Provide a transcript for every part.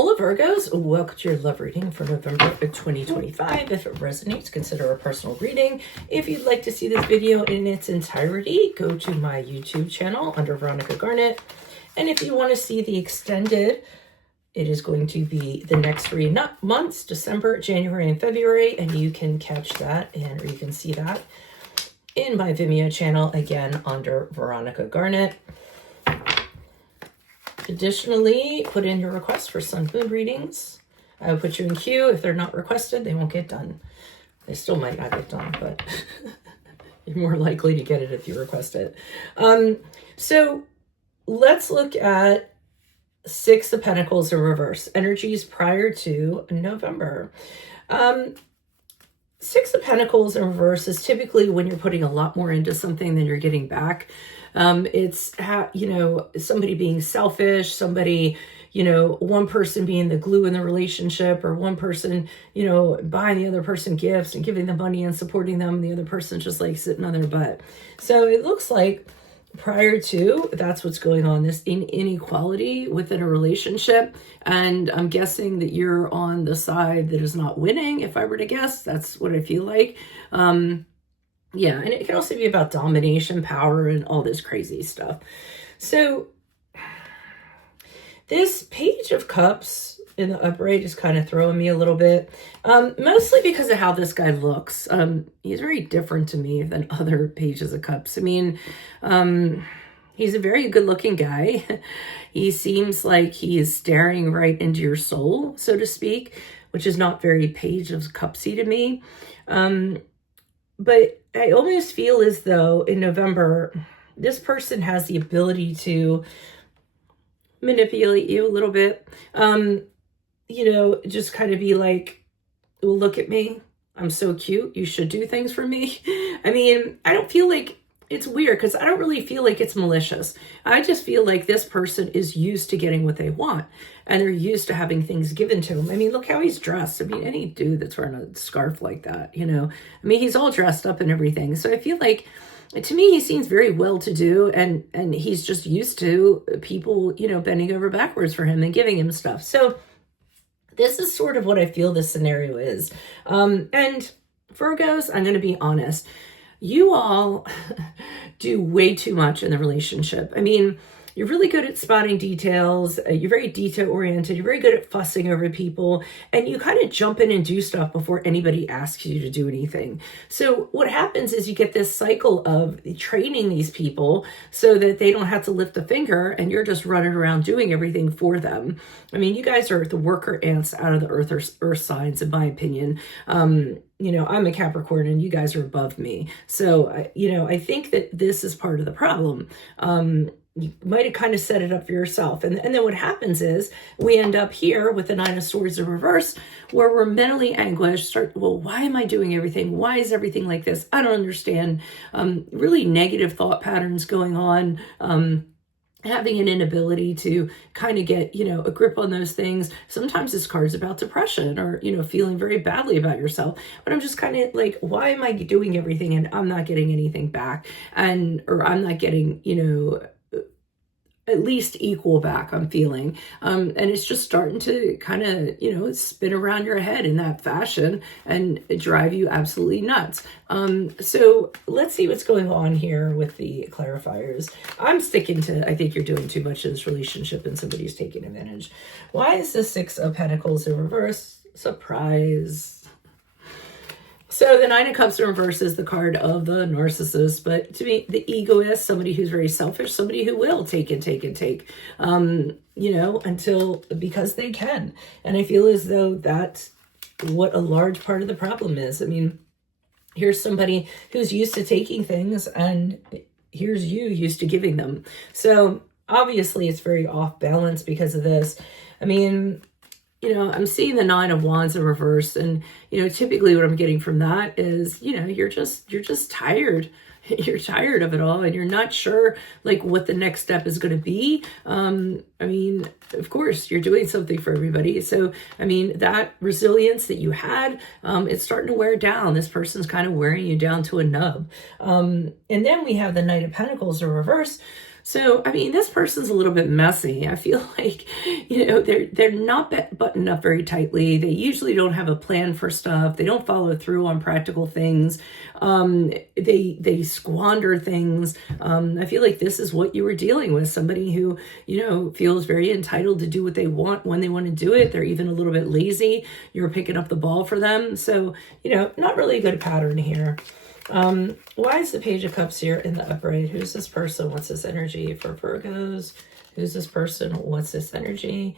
Hola Virgos, welcome to your love reading for November of 2025. If it resonates, consider a personal reading. If you'd like to see this video in its entirety, go to my YouTube channel under Veronica Garnet. And if you want to see the extended, it is going to be the next 3 months, December, January, and February. And you can catch that or you can see that in my Vimeo channel, again, under Veronica Garnet. Additionally, put in your requests for sun moon readings. I will put you in queue. If they're not requested, they won't get done. They still might not get done, but you're more likely to get it if you request it. So let's look at Six of Pentacles in reverse, energies prior to November. Six of Pentacles in reverse is typically when you're putting a lot more into something than you're getting back. It's somebody being selfish, somebody, one person being the glue in the relationship, or one person, buying the other person gifts and giving them money and supporting them. The other person just like sitting on their butt. So it looks like prior to, that's what's going on, this inequality within a relationship. And I'm guessing that you're on the side that is not winning. If I were to guess, that's what I feel like. Yeah, and it can also be about domination, power, and all this crazy stuff. So this Page of Cups in the upright is kind of throwing me a little bit, mostly because of how this guy looks. He's very different to me than other Pages of Cups. I mean, he's a very good-looking guy. He seems like he is staring right into your soul, so to speak, which is not very Page of Cupsy to me. But I almost feel as though in November, this person has the ability to manipulate you a little bit. Just kind of be like, well, look at me. I'm so cute. You should do things for me. I mean, I don't feel like it's weird because I don't really feel like it's malicious. I just feel like this person is used to getting what they want and they're used to having things given to them. I mean, look how he's dressed. I mean, any dude that's wearing a scarf like that, I mean, he's all dressed up and everything. So I feel like, to me, he seems very well-to-do and he's just used to people, bending over backwards for him and giving him stuff. So this is sort of what I feel this scenario is. And Virgos, I'm going to be honest, you all do way too much in the relationship. I mean, you're really good at spotting details. You're very detail-oriented. You're very good at fussing over people. And you kind of jump in and do stuff before anybody asks you to do anything. So what happens is you get this cycle of training these people so that they don't have to lift a finger and you're just running around doing everything for them. I mean, you guys are the worker ants out of the earth signs, in my opinion. I'm a Capricorn and you guys are above me. So, I think that this is part of the problem. You might have kind of set it up for yourself. And then what happens is we end up here with the Nine of Swords in reverse, where we're mentally anguished. Why am I doing everything? Why is everything like this? I don't understand. Really negative thought patterns going on. Having an inability to kind of get, a grip on those things. Sometimes this card's about depression or, feeling very badly about yourself. But I'm just kind of like, why am I doing everything and I'm not getting anything back? Or I'm not getting, at least equal back, I'm feeling. And it's just starting to kind of, spin around your head in that fashion and drive you absolutely nuts. So let's see what's going on here with the clarifiers. I'm sticking to, I think you're doing too much in this relationship and somebody's taking advantage. Why is the Six of Pentacles in reverse? Surprise. So the Nine of Cups in reverse is the card of the narcissist, but to me, the egoist, somebody who's very selfish, somebody who will take and take and take, because they can. And I feel as though that's what a large part of the problem is. I mean, here's somebody who's used to taking things and here's you used to giving them. So obviously it's very off balance because of this. I mean, I'm seeing the Nine of Wands in reverse, and, typically what I'm getting from that is, you're just tired. You're tired of it all, and you're not sure, like, what the next step is going to be. I mean, of course, you're doing something for everybody. So, I mean, that resilience that you had, it's starting to wear down. This person's kind of wearing you down to a nub. And then we have the Knight of Pentacles in reverse. So, I mean, this person's a little bit messy. I feel like, you know, they're not buttoned up very tightly. They usually don't have a plan for stuff. They don't follow through on practical things. They squander things. I feel like this is what you were dealing with. Somebody who, you know, feels very entitled to do what they want when they want to do it. They're even a little bit lazy. You're picking up the ball for them. So, you know, not really a good pattern here. Why is the Page of Cups here in the upright? Who's this person? What's this energy for Virgos? Who's this person? What's this energy?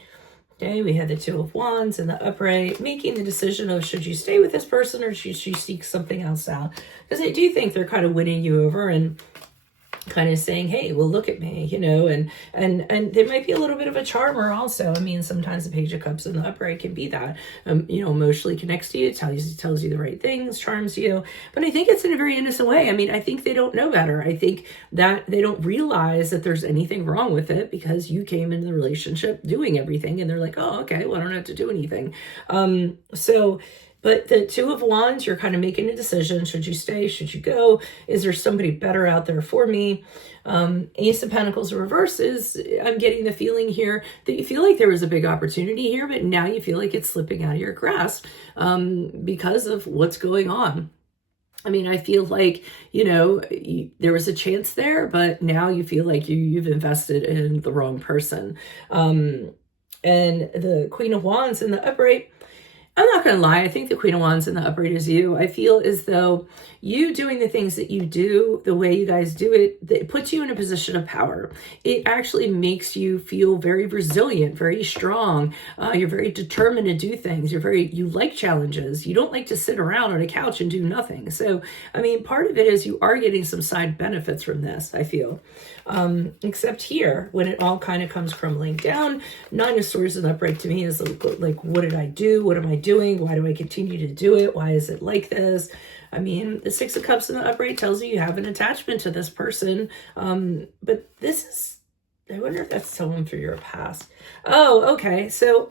Okay, we had the Two of Wands in the upright, making the decision of should you stay with this person or should you seek something else out? Because I do think they're kind of winning you over and kind of saying, hey, well, look at me, you know, and there might be a little bit of a charmer also. I mean, sometimes the Page of Cups in the upright can be that, you know, emotionally connects to you, tells you the right things, charms you. But I think it's in a very innocent way. I mean, I think they don't know better. I think that they don't realize that there's anything wrong with it because you came into the relationship doing everything and they're like, oh, okay, well, I don't have to do anything. But the Two of Wands, you're kind of making a decision. Should you stay? Should you go? Is there somebody better out there for me? Ace of Pentacles reverses. I'm getting the feeling here that you feel like there was a big opportunity here, but now you feel like it's slipping out of your grasp because of what's going on. I mean, I feel like, you know, there was a chance there, but now you feel like you've invested in the wrong person. And the Queen of Wands in the upright, I'm not going to lie. I think the Queen of Wands in the upright is you. I feel as though you doing the things that you do, the way you guys do it, it puts you in a position of power. It actually makes you feel very resilient, very strong. You're very determined to do things. You like challenges. You don't like to sit around on a couch and do nothing. So, I mean, part of it is you are getting some side benefits from this, I feel. Except here, when it all kind of comes crumbling down, Nine of Swords in the upright to me is like, what did I do? What am I doing? Why do I continue to do it? Why is it like this? I mean, the Six of Cups in the upright tells you have an attachment to this person. But this is, I wonder if that's someone through your past. Oh, okay. So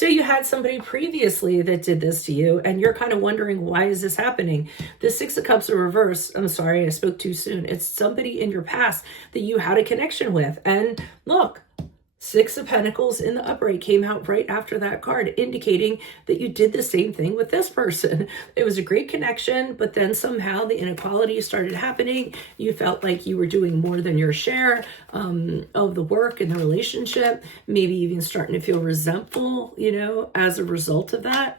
you had somebody previously that did this to you, and you're kind of wondering, why is this happening? The Six of Cups in reverse, I'm sorry, I spoke too soon. It's somebody in your past that you had a connection with. And look, Six of Pentacles in the upright came out right after that card, indicating that you did the same thing with this person. It was a great connection, but then somehow the inequality started happening. You felt like you were doing more than your share of the work and the relationship, maybe even starting to feel resentful, you know, as a result of that.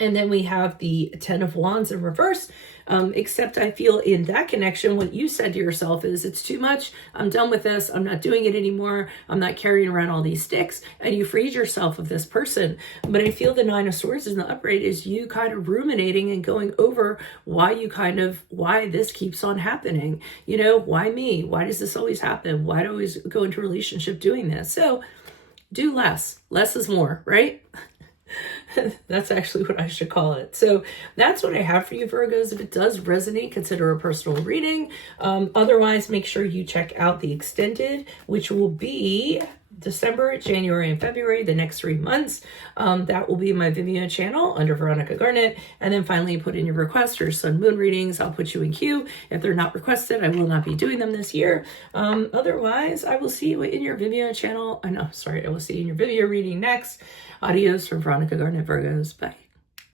And then we have the Ten of Wands in reverse, except I feel in that connection, what you said to yourself is, it's too much. I'm done with this. I'm not doing it anymore. I'm not carrying around all these sticks. And you freed yourself of this person. But I feel the Nine of Swords in the upright is you kind of ruminating and going over why this keeps on happening. You know, why me? Why does this always happen? Why do I always go into a relationship doing this? So do less. Less is more, right? That's actually what I should call it. So that's what I have for you, Virgos. If it does resonate, consider a personal reading. Otherwise, make sure you check out the extended, which will be December, January, and February, the next 3 months. That will be my Vimeo channel under Veronica Garnett. And then finally put in your request for sun moon readings. I'll put you in queue. If they're not requested, I will not be doing them this year. Otherwise, I will see you in your Vimeo channel. I will see you in your Vimeo reading next. Adios from Veronica Garnett, Virgos. Bye.